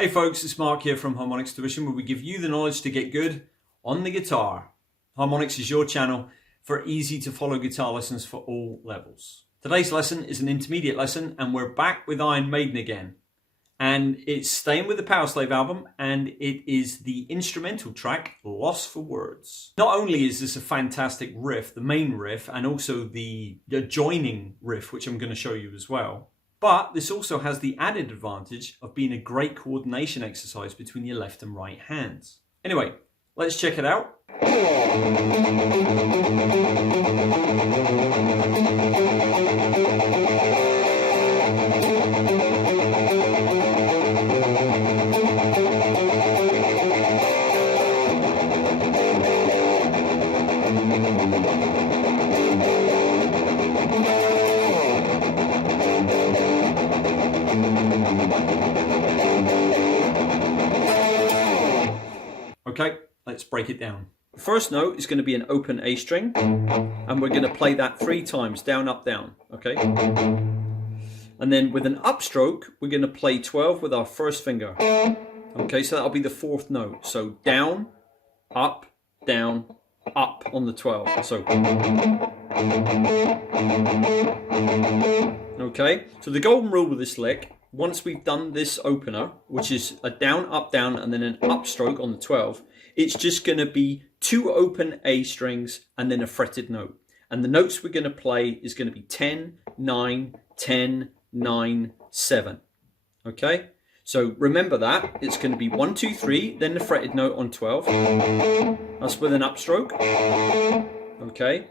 Hey folks, it's Mark here from Harmonix Tuition, where we give you the knowledge to get good on the guitar. Harmonix is your channel for easy to follow guitar lessons for all levels. Today's lesson is an intermediate lesson, and we're back with Iron Maiden again. And it's staying with the Powerslave album, and it is the instrumental track, Losfer Words. Not only is this a fantastic riff, the main riff, and also the adjoining riff, which I'm going to show you as well, but this also has the added advantage of being a great coordination exercise between your left and right hands. Anyway, let's check it out. Okay, let's break it down. The first note is going to be an open A string, and we're going to play that 3 times, down, up, down, okay? And then with an upstroke, we're going to play 12 with our first finger. Okay, so that'll be the 4th note. So down, up on the 12. So, okay, so the golden rule with this lick, once we've done this opener, which is a down, and then an upstroke on the 12, it's just going to be 2 open A strings and then a fretted note. And the notes we're going to play is going to be 10, 9, 10, 9, 7. Okay? So remember that. It's going to be 1, 2, 3, then the fretted note on 12. That's with an upstroke. Okay?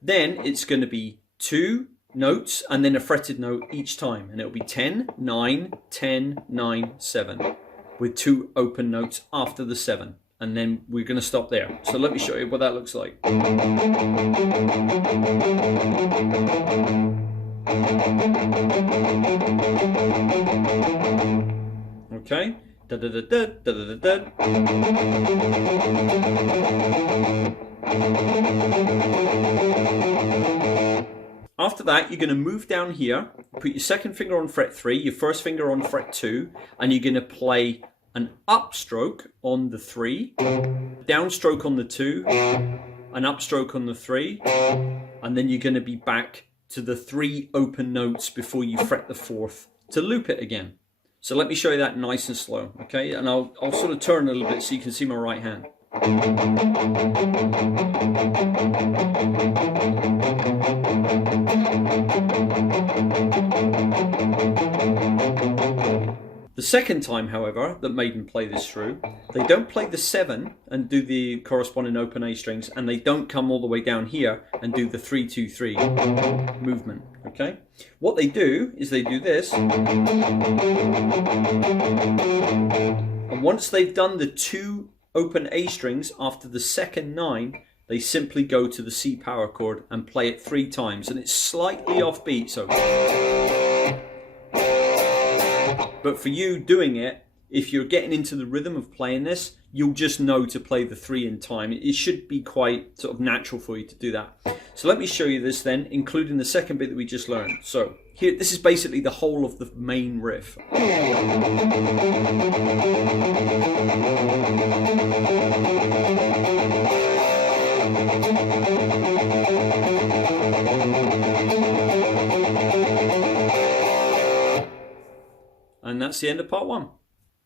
Then it's going to be 2 notes and then a fretted note each time, and it'll be 10, 9, 10, 9, 7 with 2 open notes after the 7, and then we're going to stop there. So let me show you what that looks like. Okay, da da da da da da da da. After that, you're going to move down here, put your second finger on fret 3, your first finger on fret 2, and you're going to play an upstroke on the 3, downstroke on the 2, an upstroke on the 3, and then you're going to be back to the 3 open notes before you fret the 4th to loop it again. So let me show you that nice and slow, okay? And I'll sort of turn a little bit so you can see my right hand. The second time, however, that Maiden play this through, they don't play the 7 and do the corresponding open A strings, and they don't come all the way down here and do the 3, 2, 3 movement, okay? What they do is they do this, and once they've done the 2 open A strings after the second 9, they simply go to the C power chord and play it 3 times, and it's slightly offbeat, so. But for you doing it, if you're getting into the rhythm of playing this, you'll just know to play the 3 in time. It should be quite sort of natural for you to do that. So let me show you this then, including the second bit that we just learned. So here, this is basically the whole of the main riff. And that's the end of part 1.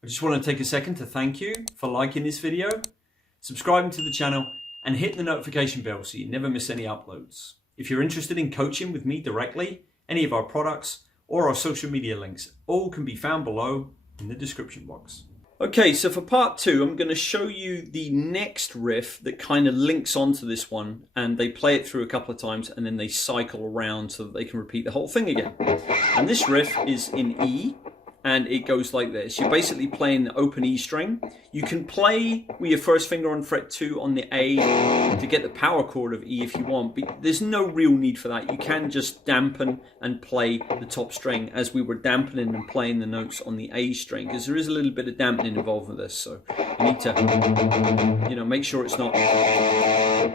I just want to take a second to thank you for liking this video, subscribing to the channel, and hit the notification bell so you never miss any uploads. If you're interested in coaching with me directly, any of our products, or our social media links, all can be found below in the description box. Okay, so for part 2, I'm going to show you the next riff that kind of links onto this one, and they play it through a couple of times and then they cycle around so that they can repeat the whole thing again. And this riff is in E, and it goes like this. You're basically playing the open E string. You can play with your first finger on fret 2 on the A to get the power chord of E if you want, but there's no real need for that. You can just dampen and play the top string as we were dampening and playing the notes on the A string, because there is a little bit of dampening involved with this, so you need to, make sure it's not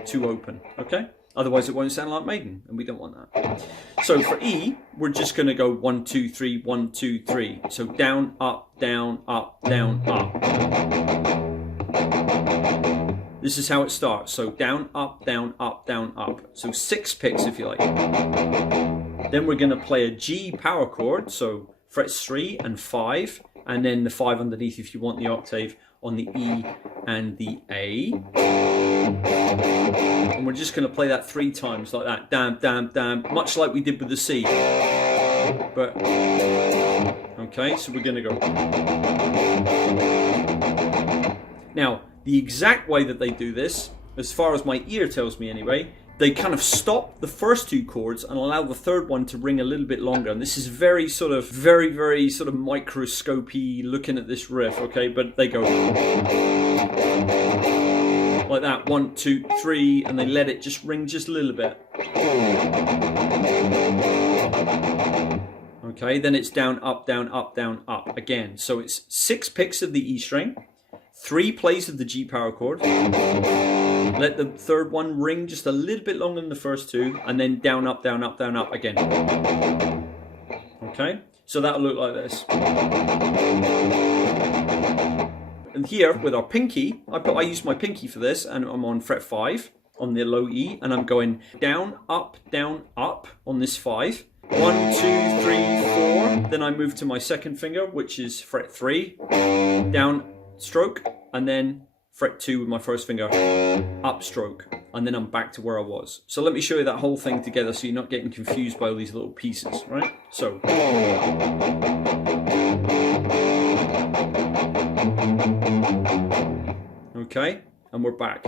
too open, okay? Otherwise it won't sound like Maiden, and we don't want that. So for E, we're just going to go 1, 2, 3, 1, 2, 3. So down, up, down, up, down, up. This is how it starts. So down, up, down, up, down, up. So 6 picks if you like. Then we're going to play a G power chord. So frets 3 and 5, and then the 5 underneath if you want the octave on the E and the A. And we're just going to play that 3 times like that. Damn, damn, damn. Much like we did with the C. But, okay, so we're going to go. Now, the exact way that they do this, as far as my ear tells me anyway, they kind of stop the first 2 chords and allow the third one to ring a little bit longer. And this is very sort of microscopy looking at this riff, okay? But they go like that, 1, 2, 3, and they let it just ring just a little bit. Okay, then it's down, up, down, up, down, up again. So it's 6 picks of the E string, 3 plays of the G power chord. Let the third one ring just a little bit longer than the first 2, and then down, up, down, up, down, up again. Okay, so that'll look like this. And here with our pinky, I use my pinky for this, and I'm on fret 5 on the low E, and I'm going down, up on this 5. 1, 2, 3, 4. Then I move to my second finger, which is fret 3, down stroke, and then fret 2 with my first finger, up stroke, and then I'm back to where I was. So let me show you that whole thing together so you're not getting confused by all these little pieces, right? So. Okay, and we're back.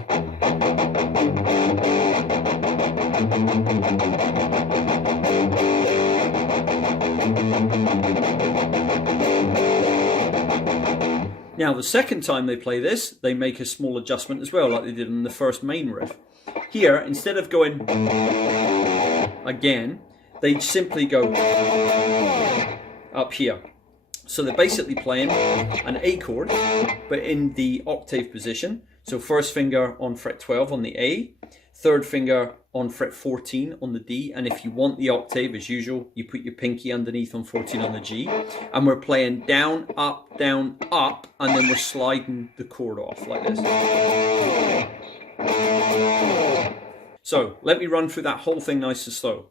Now the second time they play this, they make a small adjustment as well, like they did in the first main riff. Here, instead of going again, they simply go up here. So they're basically playing an A chord, but in the octave position. So first finger on fret 12 on the A, third finger on fret 14 on the D, and if you want the octave, as usual, you put your pinky underneath on 14 on the G, and we're playing down, up, and then we're sliding the chord off like this. So let me run through that whole thing nice and slow.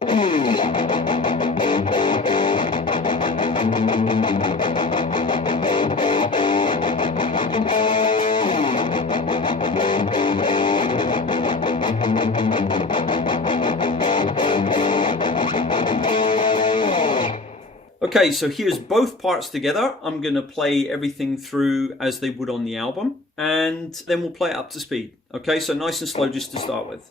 Okay, so here's both parts together. I'm going to play everything through as they would on the album, and then we'll play it up to speed. Okay, so nice and slow just to start with.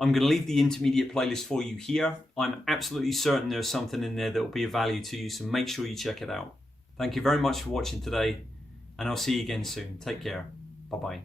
I'm going to leave the intermediate playlist for you here. I'm absolutely certain there's something in there that will be of value to you, so make sure you check it out. Thank you very much for watching today, and I'll see you again soon. Take care. Bye-bye.